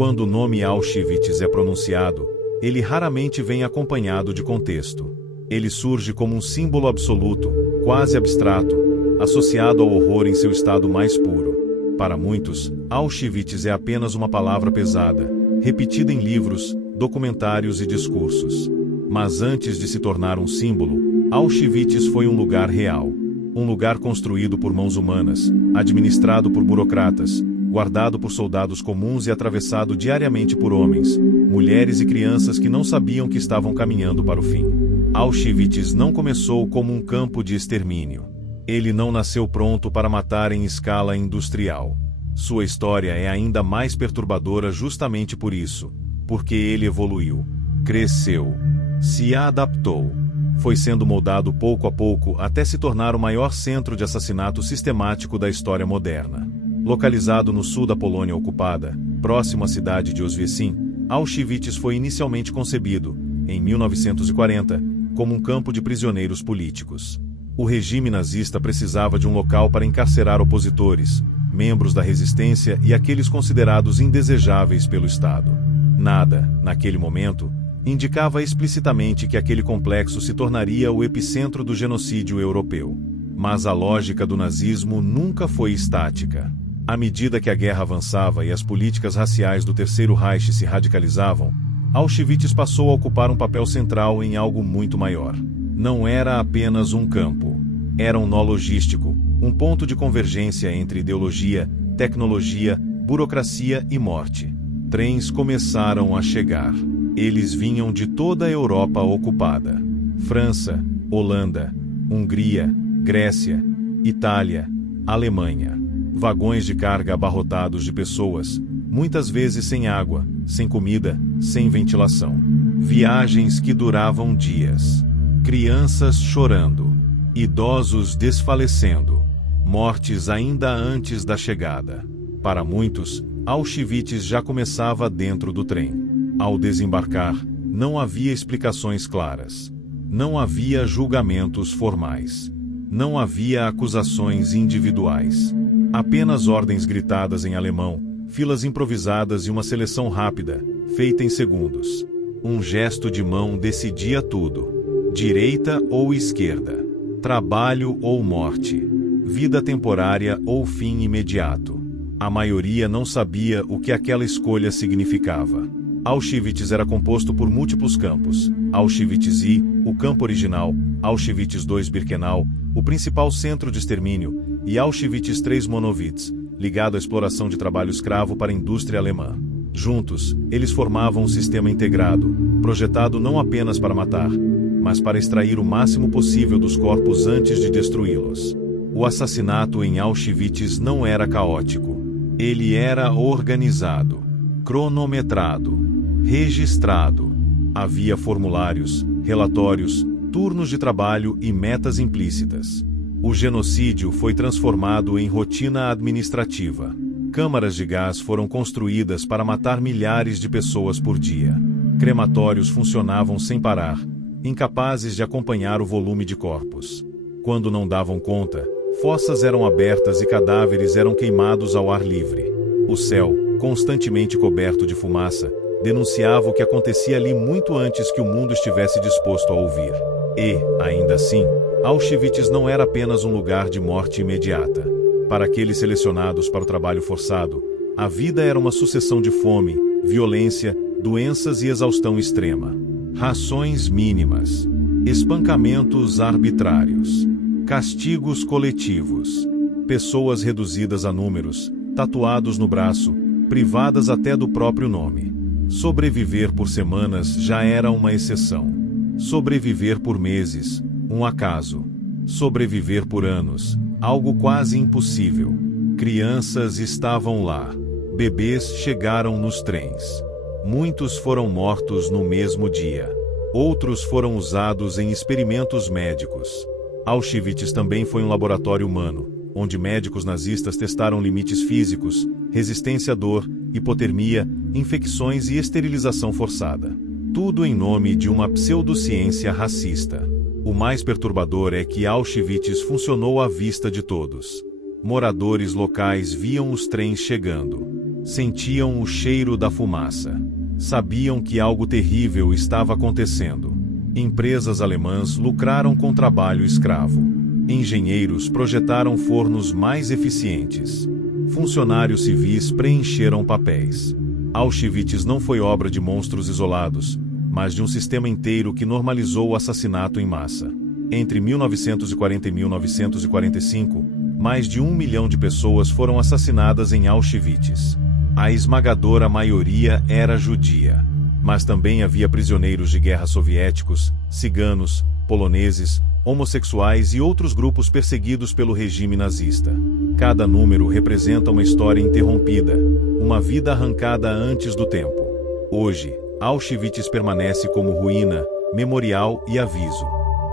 Quando o nome Auschwitz é pronunciado, ele raramente vem acompanhado de contexto. Ele surge como um símbolo absoluto, quase abstrato, associado ao horror em seu estado mais puro. Para muitos, Auschwitz é apenas uma palavra pesada, repetida em livros, documentários e discursos. Mas antes de se tornar um símbolo, Auschwitz foi um lugar real. Um lugar construído por mãos humanas, administrado por burocratas, guardado por soldados comuns e atravessado diariamente por homens, mulheres e crianças que não sabiam que estavam caminhando para o fim. Auschwitz não começou como um campo de extermínio. Ele não nasceu pronto para matar em escala industrial. Sua história é ainda mais perturbadora justamente por isso, porque ele evoluiu, cresceu, se adaptou. Foi sendo moldado pouco a pouco até se tornar o maior centro de assassinato sistemático da história moderna. Localizado no sul da Polônia ocupada, próximo à cidade de Oswiecim, Auschwitz foi inicialmente concebido, em 1940, como um campo de prisioneiros políticos. O regime nazista precisava de um local para encarcerar opositores, membros da resistência e aqueles considerados indesejáveis pelo Estado. Nada, naquele momento, indicava explicitamente que aquele complexo se tornaria o epicentro do genocídio europeu. Mas a lógica do nazismo nunca foi estática. À medida que a guerra avançava e as políticas raciais do Terceiro Reich se radicalizavam, Auschwitz passou a ocupar um papel central em algo muito maior. Não era apenas um campo. Era um nó logístico, um ponto de convergência entre ideologia, tecnologia, burocracia e morte. Trens começaram a chegar. Eles vinham de toda a Europa ocupada. França, Holanda, Hungria, Grécia, Itália, Alemanha. Vagões de carga abarrotados de pessoas, muitas vezes sem água, sem comida, sem ventilação. Viagens que duravam dias. Crianças chorando. Idosos desfalecendo. Mortes ainda antes da chegada. Para muitos, Auschwitz já começava dentro do trem. Ao desembarcar, não havia explicações claras. Não havia julgamentos formais. Não havia acusações individuais. Apenas ordens gritadas em alemão, filas improvisadas e uma seleção rápida, feita em segundos. Um gesto de mão decidia tudo. Direita ou esquerda. Trabalho ou morte. Vida temporária ou fim imediato. A maioria não sabia o que aquela escolha significava. Auschwitz era composto por múltiplos campos. Auschwitz I, o campo original, Auschwitz II Birkenau, o principal centro de extermínio, e Auschwitz III Monowitz, ligado à exploração de trabalho escravo para a indústria alemã. Juntos, eles formavam um sistema integrado, projetado não apenas para matar, mas para extrair o máximo possível dos corpos antes de destruí-los. O assassinato em Auschwitz não era caótico. Ele era organizado, cronometrado, registrado. Havia formulários, relatórios, turnos de trabalho e metas implícitas. O genocídio foi transformado em rotina administrativa. Câmaras de gás foram construídas para matar milhares de pessoas por dia. Crematórios funcionavam sem parar, incapazes de acompanhar o volume de corpos. Quando não davam conta, fossas eram abertas e cadáveres eram queimados ao ar livre. O céu, constantemente coberto de fumaça, denunciava o que acontecia ali muito antes que o mundo estivesse disposto a ouvir. E, ainda assim, Auschwitz não era apenas um lugar de morte imediata. Para aqueles selecionados para o trabalho forçado, a vida era uma sucessão de fome, violência, doenças e exaustão extrema. Rações mínimas. Espancamentos arbitrários. Castigos coletivos. Pessoas reduzidas a números, tatuados no braço, privadas até do próprio nome. Sobreviver por semanas já era uma exceção. Sobreviver por meses, um acaso. Sobreviver por anos, algo quase impossível. Crianças estavam lá. Bebês chegaram nos trens. Muitos foram mortos no mesmo dia. Outros foram usados em experimentos médicos. Auschwitz também foi um laboratório humano, onde médicos nazistas testaram limites físicos, resistência à dor, hipotermia, infecções e esterilização forçada. Tudo em nome de uma pseudociência racista. O mais perturbador é que Auschwitz funcionou à vista de todos. Moradores locais viam os trens chegando. Sentiam o cheiro da fumaça. Sabiam que algo terrível estava acontecendo. Empresas alemãs lucraram com trabalho escravo. Engenheiros projetaram fornos mais eficientes. Funcionários civis preencheram papéis. Auschwitz não foi obra de monstros isolados, mas de um sistema inteiro que normalizou o assassinato em massa. Entre 1940 e 1945, mais de 1 milhão de pessoas foram assassinadas em Auschwitz. A esmagadora maioria era judia. Mas também havia prisioneiros de guerra soviéticos, ciganos, poloneses, homossexuais e outros grupos perseguidos pelo regime nazista. Cada número representa uma história interrompida, uma vida arrancada antes do tempo. Hoje, Auschwitz permanece como ruína, memorial e aviso.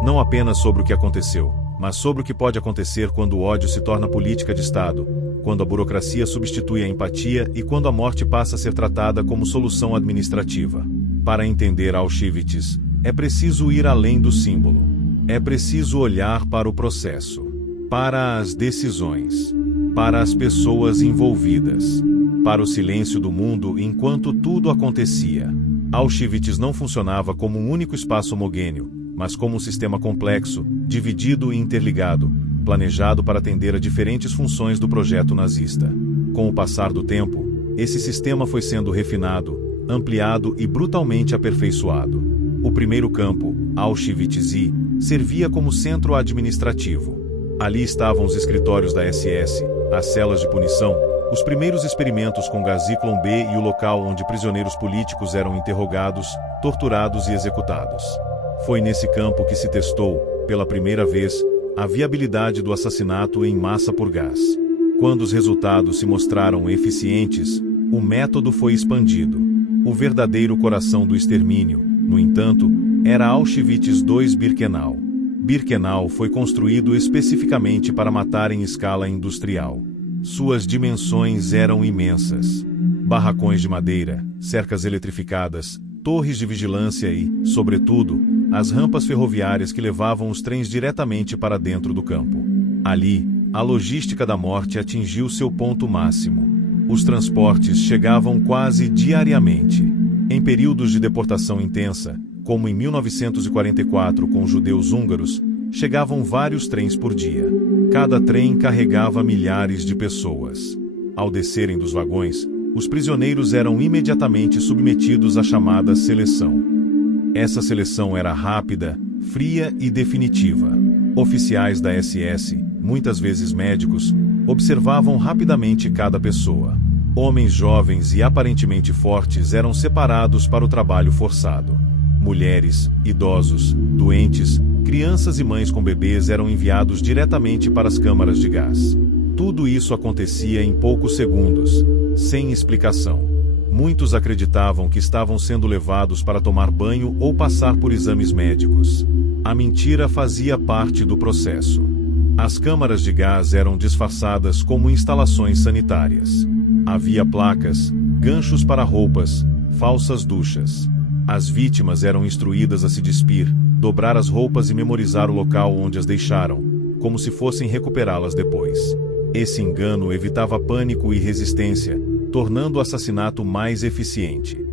Não apenas sobre o que aconteceu, mas sobre o que pode acontecer quando o ódio se torna política de Estado, quando a burocracia substitui a empatia e quando a morte passa a ser tratada como solução administrativa. Para entender Auschwitz, é preciso ir além do símbolo. É preciso olhar para o processo, para as decisões, para as pessoas envolvidas, para o silêncio do mundo enquanto tudo acontecia. Auschwitz não funcionava como um único espaço homogêneo, mas como um sistema complexo, dividido e interligado, planejado para atender a diferentes funções do projeto nazista. Com o passar do tempo, esse sistema foi sendo refinado, ampliado e brutalmente aperfeiçoado. O primeiro campo, Auschwitz I, servia como centro administrativo. Ali estavam os escritórios da SS, as celas de punição, os primeiros experimentos com gás Zyklon B e o local onde prisioneiros políticos eram interrogados, torturados e executados. Foi nesse campo que se testou, pela primeira vez, a viabilidade do assassinato em massa por gás. Quando os resultados se mostraram eficientes, o método foi expandido. O verdadeiro coração do extermínio, no entanto, era Auschwitz II-Birkenau. Birkenau foi construído especificamente para matar em escala industrial. Suas dimensões eram imensas. Barracões de madeira, cercas eletrificadas, torres de vigilância e, sobretudo, as rampas ferroviárias que levavam os trens diretamente para dentro do campo. Ali, a logística da morte atingiu seu ponto máximo. Os transportes chegavam quase diariamente. Em períodos de deportação intensa, como em 1944 com judeus húngaros, chegavam vários trens por dia. Cada trem carregava milhares de pessoas. Ao descerem dos vagões, os prisioneiros eram imediatamente submetidos à chamada seleção. Essa seleção era rápida, fria e definitiva. Oficiais da SS, muitas vezes médicos, observavam rapidamente cada pessoa. Homens jovens e aparentemente fortes eram separados para o trabalho forçado. Mulheres, idosos, doentes, crianças e mães com bebês eram enviados diretamente para as câmaras de gás. Tudo isso acontecia em poucos segundos, sem explicação. Muitos acreditavam que estavam sendo levados para tomar banho ou passar por exames médicos. A mentira fazia parte do processo. As câmaras de gás eram disfarçadas como instalações sanitárias. Havia placas, ganchos para roupas, falsas duchas. As vítimas eram instruídas a se despir, dobrar as roupas e memorizar o local onde as deixaram, como se fossem recuperá-las depois. Esse engano evitava pânico e resistência, tornando o assassinato mais eficiente.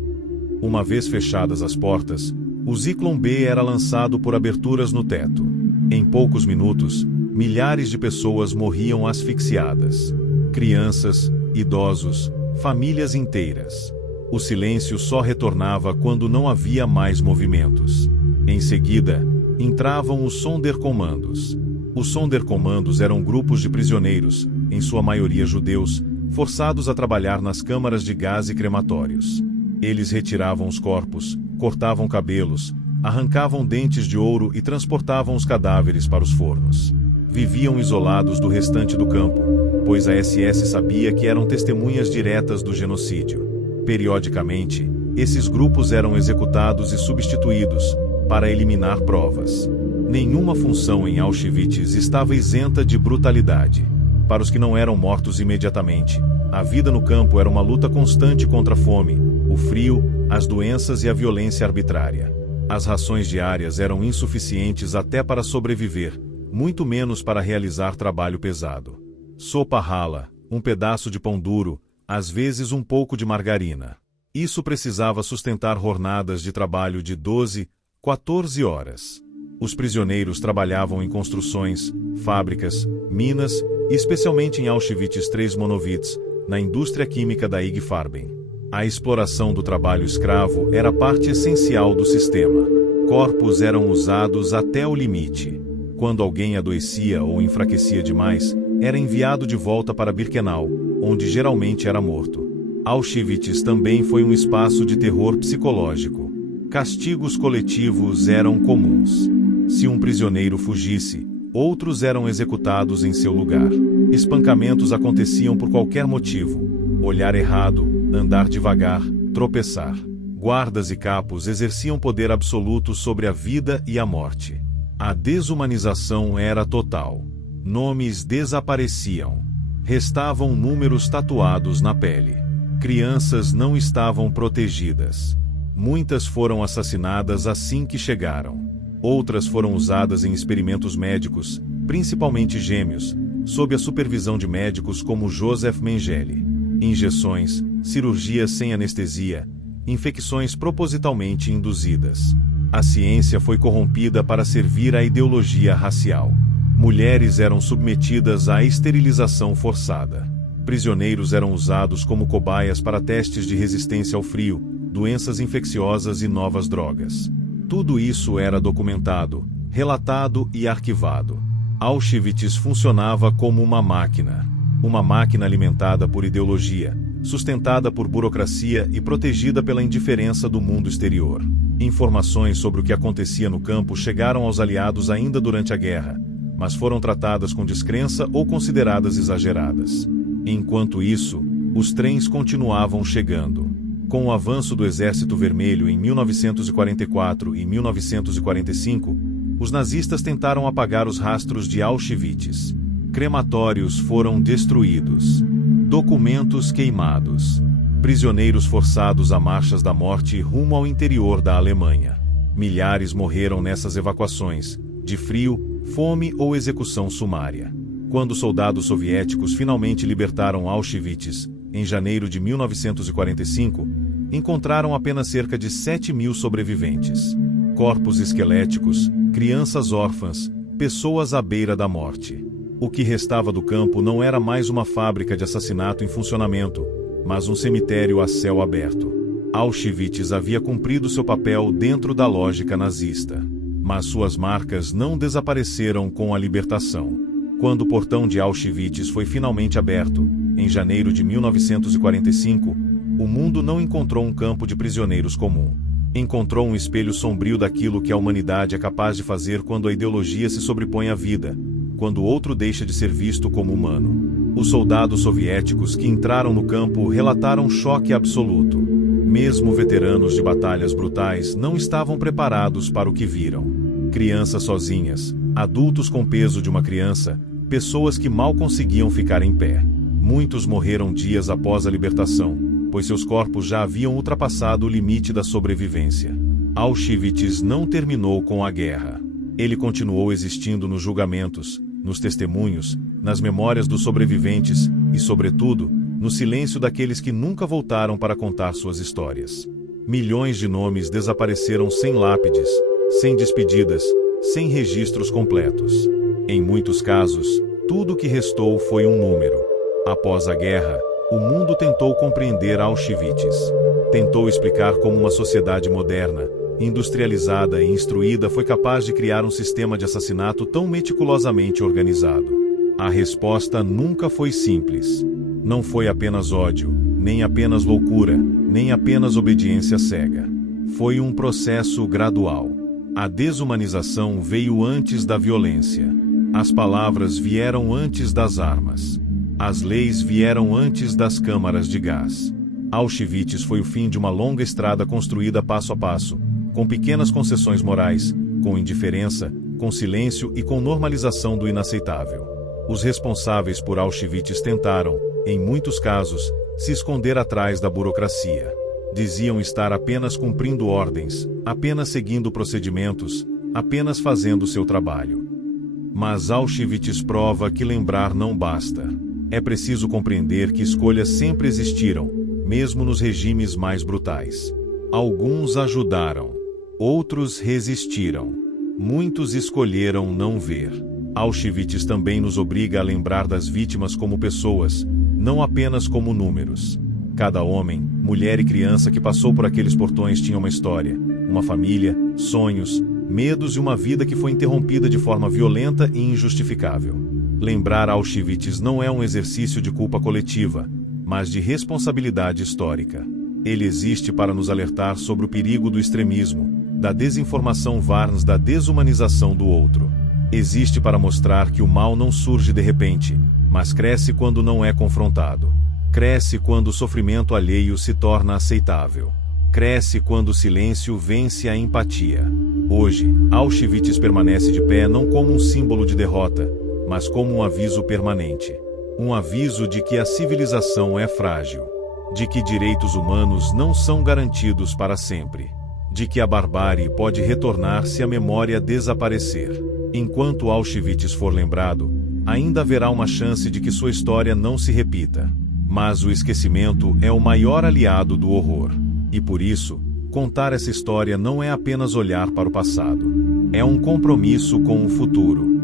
Uma vez fechadas as portas, o Zyklon B era lançado por aberturas no teto. Em poucos minutos, milhares de pessoas morriam asfixiadas. Crianças, idosos, famílias inteiras. O silêncio só retornava quando não havia mais movimentos. Em seguida, entravam os Sonderkommandos. Os Sonderkommandos eram grupos de prisioneiros, em sua maioria judeus, forçados a trabalhar nas câmaras de gás e crematórios. Eles retiravam os corpos, cortavam cabelos, arrancavam dentes de ouro e transportavam os cadáveres para os fornos. Viviam isolados do restante do campo, pois a SS sabia que eram testemunhas diretas do genocídio. Periodicamente, esses grupos eram executados e substituídos, para eliminar provas. Nenhuma função em Auschwitz estava isenta de brutalidade. Para os que não eram mortos imediatamente, a vida no campo era uma luta constante contra a fome, o frio, as doenças e a violência arbitrária. As rações diárias eram insuficientes até para sobreviver, muito menos para realizar trabalho pesado. Sopa rala, um pedaço de pão duro, às vezes um pouco de margarina. Isso precisava sustentar jornadas de trabalho de 12, 14 horas. Os prisioneiros trabalhavam em construções, fábricas, minas e especialmente em Auschwitz III Monowitz, na indústria química da IG Farben. A exploração do trabalho escravo era parte essencial do sistema. Corpos eram usados até o limite. Quando alguém adoecia ou enfraquecia demais, era enviado de volta para Birkenau, onde geralmente era morto. Auschwitz também foi um espaço de terror psicológico. Castigos coletivos eram comuns. Se um prisioneiro fugisse, outros eram executados em seu lugar. Espancamentos aconteciam por qualquer motivo: olhar errado, andar devagar, tropeçar. Guardas e capos exerciam poder absoluto sobre a vida e a morte. A desumanização era total. Nomes desapareciam. Restavam números tatuados na pele. Crianças não estavam protegidas. Muitas foram assassinadas assim que chegaram. Outras foram usadas em experimentos médicos, principalmente gêmeos, sob a supervisão de médicos como Joseph Mengele. Injeções, cirurgias sem anestesia, infecções propositalmente induzidas. A ciência foi corrompida para servir à ideologia racial. Mulheres eram submetidas à esterilização forçada. Prisioneiros eram usados como cobaias para testes de resistência ao frio, doenças infecciosas e novas drogas. Tudo isso era documentado, relatado e arquivado. Auschwitz funcionava como uma máquina. Uma máquina alimentada por ideologia, sustentada por burocracia e protegida pela indiferença do mundo exterior. Informações sobre o que acontecia no campo chegaram aos aliados ainda durante a guerra, mas foram tratadas com descrença ou consideradas exageradas. Enquanto isso, os trens continuavam chegando. Com o avanço do Exército Vermelho em 1944 e 1945, os nazistas tentaram apagar os rastros de Auschwitz. Crematórios foram destruídos. Documentos queimados. Prisioneiros forçados a marchas da morte rumo ao interior da Alemanha. Milhares morreram nessas evacuações, de frio, fome ou execução sumária. Quando soldados soviéticos finalmente libertaram Auschwitz, em janeiro de 1945, encontraram apenas cerca de 7.000 sobreviventes. Corpos esqueléticos, crianças órfãs, pessoas à beira da morte. O que restava do campo não era mais uma fábrica de assassinato em funcionamento, mas um cemitério a céu aberto. Auschwitz havia cumprido seu papel dentro da lógica nazista. Mas suas marcas não desapareceram com a libertação. Quando o portão de Auschwitz foi finalmente aberto, em janeiro de 1945, o mundo não encontrou um campo de prisioneiros comum. Encontrou um espelho sombrio daquilo que a humanidade é capaz de fazer quando a ideologia se sobrepõe à vida, quando o outro deixa de ser visto como humano. Os soldados soviéticos que entraram no campo relataram choque absoluto. Mesmo veteranos de batalhas brutais não estavam preparados para o que viram. Crianças sozinhas, adultos com peso de uma criança, pessoas que mal conseguiam ficar em pé. Muitos morreram dias após a libertação, pois seus corpos já haviam ultrapassado o limite da sobrevivência. Auschwitz não terminou com a guerra. Ele continuou existindo nos julgamentos, nos testemunhos, nas memórias dos sobreviventes e, sobretudo, no silêncio daqueles que nunca voltaram para contar suas histórias. Milhões de nomes desapareceram sem lápides, sem despedidas, sem registros completos. Em muitos casos, tudo o que restou foi um número. Após a guerra, o mundo tentou compreender Auschwitz. Tentou explicar como uma sociedade moderna, industrializada e instruída foi capaz de criar um sistema de assassinato tão meticulosamente organizado. A resposta nunca foi simples. Não foi apenas ódio, nem apenas loucura, nem apenas obediência cega. Foi um processo gradual. A desumanização veio antes da violência. As palavras vieram antes das armas. As leis vieram antes das câmaras de gás. Auschwitz foi o fim de uma longa estrada construída passo a passo, com pequenas concessões morais, com indiferença, com silêncio e com normalização do inaceitável. Os responsáveis por Auschwitz tentaram, em muitos casos, se esconder atrás da burocracia. Diziam estar apenas cumprindo ordens, apenas seguindo procedimentos, apenas fazendo seu trabalho. Mas Auschwitz prova que lembrar não basta. É preciso compreender que escolhas sempre existiram, mesmo nos regimes mais brutais. Alguns ajudaram, outros resistiram. Muitos escolheram não ver. Auschwitz também nos obriga a lembrar das vítimas como pessoas, não apenas como números. Cada homem, mulher e criança que passou por aqueles portões tinha uma história, uma família, sonhos, medos e uma vida que foi interrompida de forma violenta e injustificável. Lembrar Auschwitz não é um exercício de culpa coletiva, mas de responsabilidade histórica. Ele existe para nos alertar sobre o perigo do extremismo, da desinformação varns da desumanização do outro. Existe para mostrar que o mal não surge de repente, mas cresce quando não é confrontado. Cresce quando o sofrimento alheio se torna aceitável. Cresce quando o silêncio vence a empatia. Hoje, Auschwitz permanece de pé não como um símbolo de derrota, mas como um aviso permanente. Um aviso de que a civilização é frágil, de que direitos humanos não são garantidos para sempre, de que a barbárie pode retornar se a memória desaparecer. Enquanto Auschwitz for lembrado, ainda haverá uma chance de que sua história não se repita. Mas o esquecimento é o maior aliado do horror. E por isso, contar essa história não é apenas olhar para o passado. É um compromisso com o futuro.